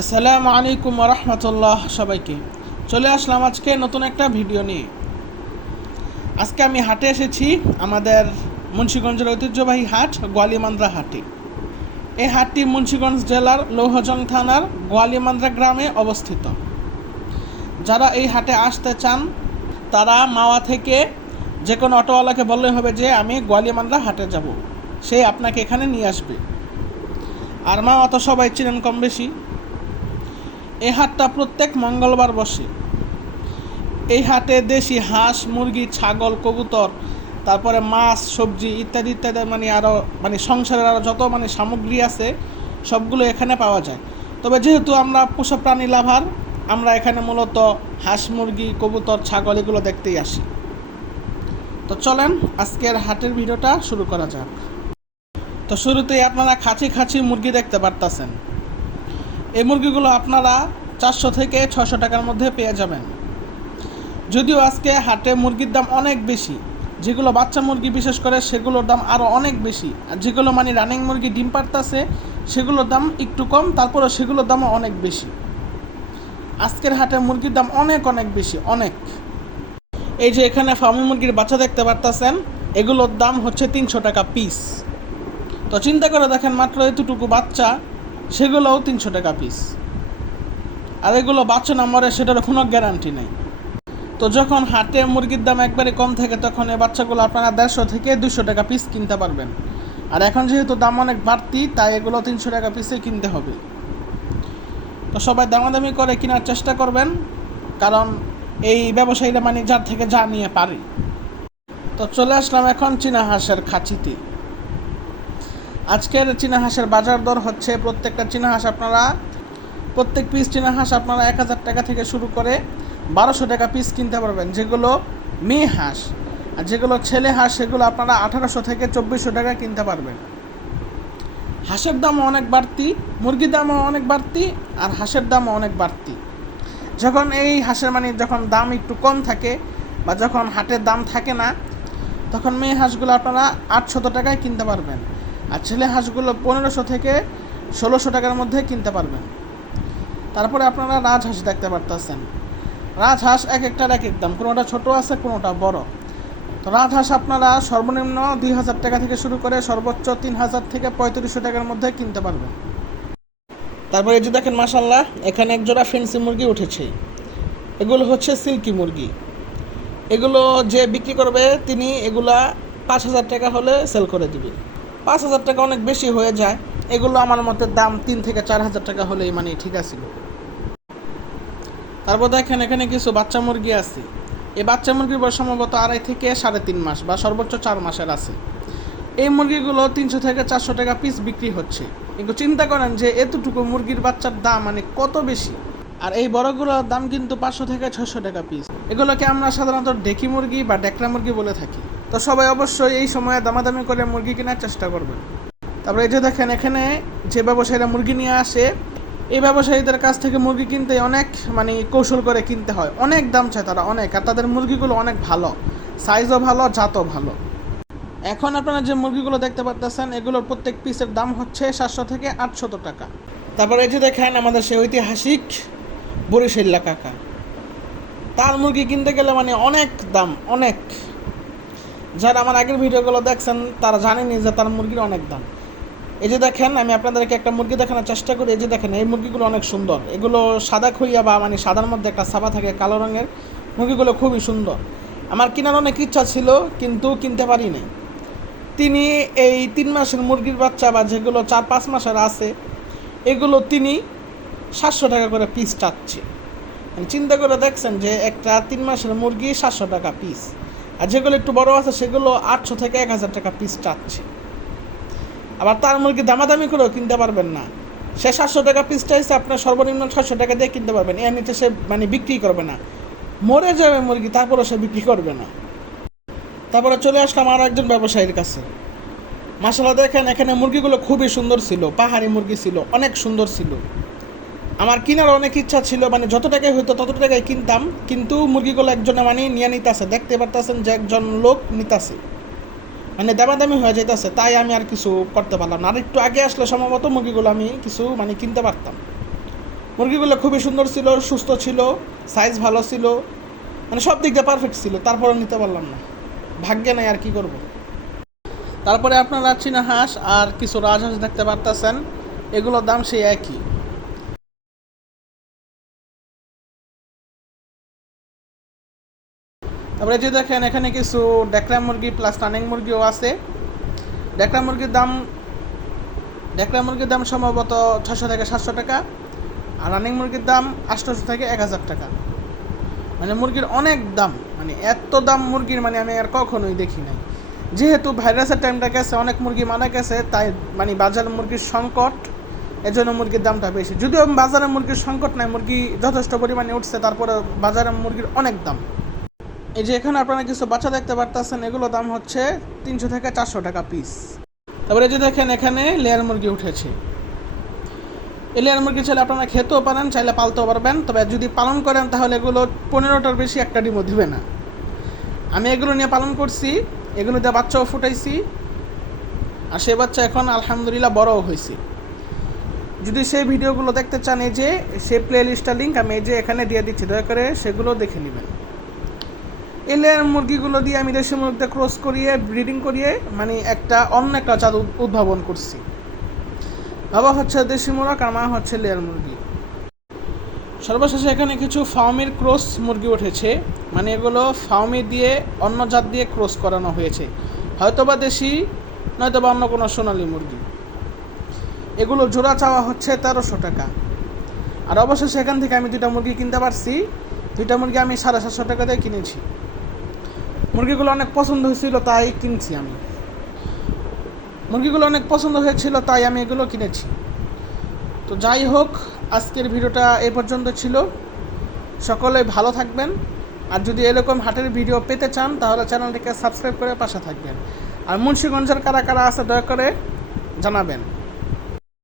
আসসালামু আলাইকুম ওয়া রাহমাতুল্লাহ। সবাইকে চলে আসলাম আজকে নতুন একটা ভিডিও নিয়ে। আজকে আমি হাটে এসেছি, আমাদের মুন্সিগঞ্জের ঐতিহ্যবাহী হাট গোয়ালিমান্দ্রা হাটে। এই হাটটি মুন্সিগঞ্জ জেলার লৌহজন থানার গোয়ালিমান্দ্রা গ্রামে অবস্থিত। যারা এই হাটে আসতে চান তারা মাওয়া থেকে যে কোনো অটোওয়ালাকে বললে হবে যে আমি গোয়ালিমান্দ্রা হাটে যাব, সে আপনাকে এখানে নিয়ে আসবে। আর মাওয়া তো সবাই চিনেন কম বেশি। এই হাটটা প্রত্যেক মঙ্গলবার বসে। এই হাটে দেশি হাঁস, মুরগি, ছাগল, কবুতর, তারপরে মাছ, সবজি ইত্যাদি ইত্যাদি আরও সংসারের আরও যত সামগ্রী আছে সবগুলো এখানে পাওয়া যায়। তবে যেহেতু আমরা পোষা প্রাণী লাভার, আমরা এখানে মূলত হাঁস, মুরগি, কবুতর, ছাগল এগুলো দেখতেই আসি। তো চলেন আজকের হাটের ভিডিওটা শুরু করা যাক। তো শুরুতেই আপনারা খাঁচি মুরগি দেখতে পারতেছেন। এই মুরগিগুলো আপনারা 400 থেকে 600 টাকার মধ্যে পেয়ে যাবেন। যদিও আজকে হাটে মুরগির দাম অনেক বেশি, যেগুলো বাচ্চা মুরগি বিশেষ করে সেগুলোর দাম আরও অনেক বেশি, আর যেগুলো রানিং মুরগি ডিম পারতেছে সেগুলোর দাম একটু কম, তারপরে সেগুলোর দামও অনেক বেশি। আজকের হাটে মুরগির দাম অনেক বেশি, অনেক। এই যে এখানে ফার্মি মুরগির বাচ্চা দেখতে পারতেছেন, এগুলোর দাম হচ্ছে 300 টাকা পিস। তো চিন্তা করে দেখেন, মাত্র এতটুকু বাচ্চা, সেগুলোও 300 টাকা পিস। আর এগুলো বাচ্চা না মরে সেটার কোনো গ্যারান্টি নেই। তো যখন হাটে মুরগির দাম একবারে কম থাকে তখন এই বাচ্চাগুলো আপনারা 150 থেকে 200 টাকা পিস কিনতে পারবেন। আর এখন যেহেতু দাম অনেক বাড়তি, তাই এগুলো 300 টাকা পিসে কিনতে হবে। তো সবাই দামাদামি করে কেনার চেষ্টা করবেন, কারণ এই ব্যবসায়ীরা যার থেকে যা নিয়ে পারে। তো চলে আসলাম এখন চীনা হাঁসের খাঁচিতে। আজকের চীনা হাঁসের বাজার দর হচ্ছে, প্রত্যেক পিস চীনা হাঁস আপনারা 1000 টাকা থেকে শুরু করে 1200 টাকা পিস কিনতে পারবেন, যেগুলো মেয়ে হাঁস। আর যেগুলো ছেলে হাঁস সেগুলো আপনারা 1800 থেকে 2400 টাকা কিনতে পারবেন। হাঁসের দামও অনেক বাড়তি, মুরগির দামও অনেক বাড়তি, আর হাঁসের দামও অনেক বাড়তি। যখন এই হাঁসের যখন দাম একটু কম থাকে বা যখন হাটের দাম থাকে না, তখন মেয়ে হাঁসগুলো আপনারা 800 টাকায় কিনতে পারবেন, আর ছেলে হাঁসগুলো 1500 থেকে 1600 টাকার মধ্যে কিনতে পারবেন। তারপরে আপনারা রাজহাঁস দেখতে পারতেছেন। রাজহাঁস এক একটার এক এক দাম, কোনোটা ছোটো আছে, কোনোটা বড়। তো রাজহাঁস আপনারা সর্বনিম্ন 2000 টাকা থেকে শুরু করে সর্বোচ্চ 3000 থেকে 3500 টাকার মধ্যে কিনতে পারবেন। তারপরে এই যে দেখেন, মাশাআল্লাহ, এখানে এক জোড়া ফেন্সি মুরগি উঠেছে। এগুলো হচ্ছে সিল্কি মুরগি। এগুলো যে বিক্রি করবে তিনি এগুলা 5000 টাকা হলে সেল করে দিবে। 5000 টাকা অনেক বেশি হয়ে যায়। এগুলো আমার মতে দাম 3 থেকে 4000 টাকা হলেই ঠিক আছে। তারপর দেখেন এখানে কিছু বাচ্চা মুরগি আছে। এই বাচ্চা মুরগির বয়স সম্ভবত 2.5 থেকে 3.5 মাস বা সর্বোচ্চ 4 মাসের আছে। এই মুরগিগুলো 300 থেকে 400 টাকা পিস বিক্রি হচ্ছে। কিন্তু চিন্তা করেন যে এতটুকু মুরগির বাচ্চার দাম কত বেশি। আর এই বড়গুলোর দাম কিন্তু 500 থেকে 600 টাকা পিস। এগুলোকে আমরা সাধারণত ডেকি মুরগি বা ডেকরা মুরগি বলে থাকি। তো সবাই অবশ্যই এই সময়ে দামাদামি করে মুরগি কেনার চেষ্টা করবেন। তারপরে এই যে দেখেন, এখানে যে ব্যবসায়ীরা মুরগি নিয়ে আসে, এই ব্যবসায়ীদের কাছ থেকে মুরগি কিনতে অনেক কৌশল করে কিনতে হয়। অনেক দাম চায় তারা, অনেক। আর তাদের মুরগিগুলো অনেক ভালো, সাইজও ভালো, জাতও ভালো। এখন আপনারা যে মুরগিগুলো দেখতে পাচ্ছেন, এগুলোর প্রত্যেক পিসের দাম হচ্ছে 700 থেকে 800 টাকা। তারপরে এই যে দেখেন আমাদের সেই ঐতিহাসিক বরিশাল্লা কাকা, তার মুরগি কিনতে গেলে অনেক দাম, অনেক। যারা আমার আগের ভিডিওগুলো দেখছেন তারা জানেনি যে তার মুরগির অনেক দাম। এই যে দেখেন, আমি আপনাদেরকে একটা মুরগি দেখানোর চেষ্টা করি। এই যে দেখেন, এই মুরগিগুলো অনেক সুন্দর। এগুলো সাদা খইয়া বা সাদার মধ্যে একটা ছাপা থাকে কালো রঙের। মুরগিগুলো খুবই সুন্দর। আমার কেনার অনেক ইচ্ছা ছিল, কিন্তু কিনতে পারিনি। তিনি এই 3 মাসের মুরগির বাচ্চা বা যেগুলো 4-5 মাসের আছে, এগুলো তিনি 700 টাকা করে পিস চাচ্ছে। চিন্তা করে দেখছেন যে একটা 3 মাসের মুরগি 700 টাকা পিস, আর যেগুলো একটু বড় আছে সেগুলো 800 থেকে 1000 টাকা পিস চাচ্ছে। আবার তার মুরগি দামাদামি করেও কিনতে পারবেন না। সে 700 টাকা পিস চাইছে, আপনার সর্বনিম্ন 600 টাকা দিয়ে কিনতে পারবেন। এর নিচে সে বিক্রি করবে না। মরে যাবে মুরগি, তারপরে সে বিক্রি করবে না। তারপরে চলে আসলাম আর একজন ব্যবসায়ীর কাছে। মাশাআল্লাহ, দেখেন এখানে মুরগিগুলো খুবই সুন্দর ছিল, পাহাড়ি মুরগি ছিল, অনেক সুন্দর ছিল। আমার কেনার অনেক ইচ্ছা ছিল, যত টাকায় হইতো তত টাকায় কিনতাম, কিন্তু মুরগিগুলো একজনে নিয়ে নিতেছে। দেখতে পারতেছেন যে একজন লোক নিতেছে, দামাদামি হয়ে যেতেছে। তাই আমি আর কিছু করতে পারলাম না। আর একটু আগে আসলে সম্ভবত মুরগিগুলো আমি কিছু কিনতে পারতাম। মুরগিগুলো খুবই সুন্দর ছিল, সুস্থ ছিল, সাইজ ভালো ছিল, মানে সব দিক দিয়ে পারফেক্ট ছিল, তারপরে নিতে পারলাম না, ভাগ্যে নাই আর কি করব। তারপরে আপনারা চীনা হাঁস আর কিছু রাজহাঁস দেখতে পারতেছেন, এগুলোর দাম সেই একই। তারপরে যে দেখেন এখানে কিছু ডেকরা মুরগি প্লাস রানিং মুরগিও আছে। ডেকরা মুরগির দাম সম্ভবত 600 থেকে 700 টাকা, আর রানিং মুরগির দাম 800 থেকে 1000 টাকা। মানে মুরগির অনেক দাম, মানে এত দাম মুরগির মানে আমি আর কখনোই দেখি নাই। যেহেতু ভাইরাসের টাইমটা গেছে, অনেক মুরগি মারা গেছে, তাই মানে বাজারে মুরগির সংকট, এজন্য মুরগির দামটা বেশি। যদিও বাজারে মুরগির সংকট নাই, মুরগি যথেষ্ট পরিমাণে উঠছে, তারপরে বাজারে মুরগির অনেক দাম। এই যে এখানে আপনারা কিছু বাচ্চা দেখতে পারতেছেন, এগুলো দাম হচ্ছে 300 থেকে 400 টাকা পিস। তারপরে যে দেখেন এখানে লেয়ার মুরগি উঠেছে। এই লেয়ার মুরগি চাইলে আপনারা খেতেও পারেন, চাইলে পালতেও পারবেন, তবে যদি পালন করেন তাহলে এগুলো 15টার বেশি একটা ডিমও দিবে না। আমি এগুলো নিয়ে পালন করছি, এগুলো দিয়ে বাচ্চাও ফুটাইছি, আর সেই বাচ্চা এখন আলহামদুলিল্লাহ বড়ও হয়েছে। যদি সেই ভিডিওগুলো দেখতে চান, এই যে সেই প্লে লিস্টটার লিঙ্ক আমি এই যে এখানে দিয়ে দিচ্ছি, দয়া করে সেগুলো দেখে নেবেন। এই লেয়ার মুরগিগুলো দিয়ে আমি দেশি মুরগিতে ক্রস করিয়ে ব্রিডিং করিয়ে মানে অন্য একটা জাত উদ্ভাবন করছি। বাবা হচ্ছে দেশি মুরগ আর মা হচ্ছে লেয়ার মুরগি। সর্বশেষে এখানে কিছু ফার্মির ক্রস মুরগি উঠেছে, মানে এগুলো ফার্মি দিয়ে অন্য জাত দিয়ে ক্রস করানো হয়েছে, হয়তোবা দেশি নয়তোবা অন্য কোনো সোনালী মুরগি। এগুলো জোড়া চাওয়া হচ্ছে 1300 টাকা। আর অবশেষে এখান থেকে আমি 2টা মুরগি কিনতে পারছি। 2টা মুরগি আমি 750 টাকা দিয়ে কিনেছি। মুরগিগুলো অনেক পছন্দ হয়েছিল তাই কিনছি আমি। মুরগিগুলো অনেক পছন্দ হয়েছিল তাই আমি এগুলো কিনেছি। তো যাই হোক, আজকের ভিডিওটা এই পর্যন্ত ছিল। সকলে ভালো থাকবেন, আর যদি এরকম হাটের ভিডিও পেতে চান তাহলে চ্যানেলটিকে সাবস্ক্রাইব করে পাশে থাকবেন। আর মুন্সিগঞ্জের কারা কারা আছে দয়া করে জানাবেন।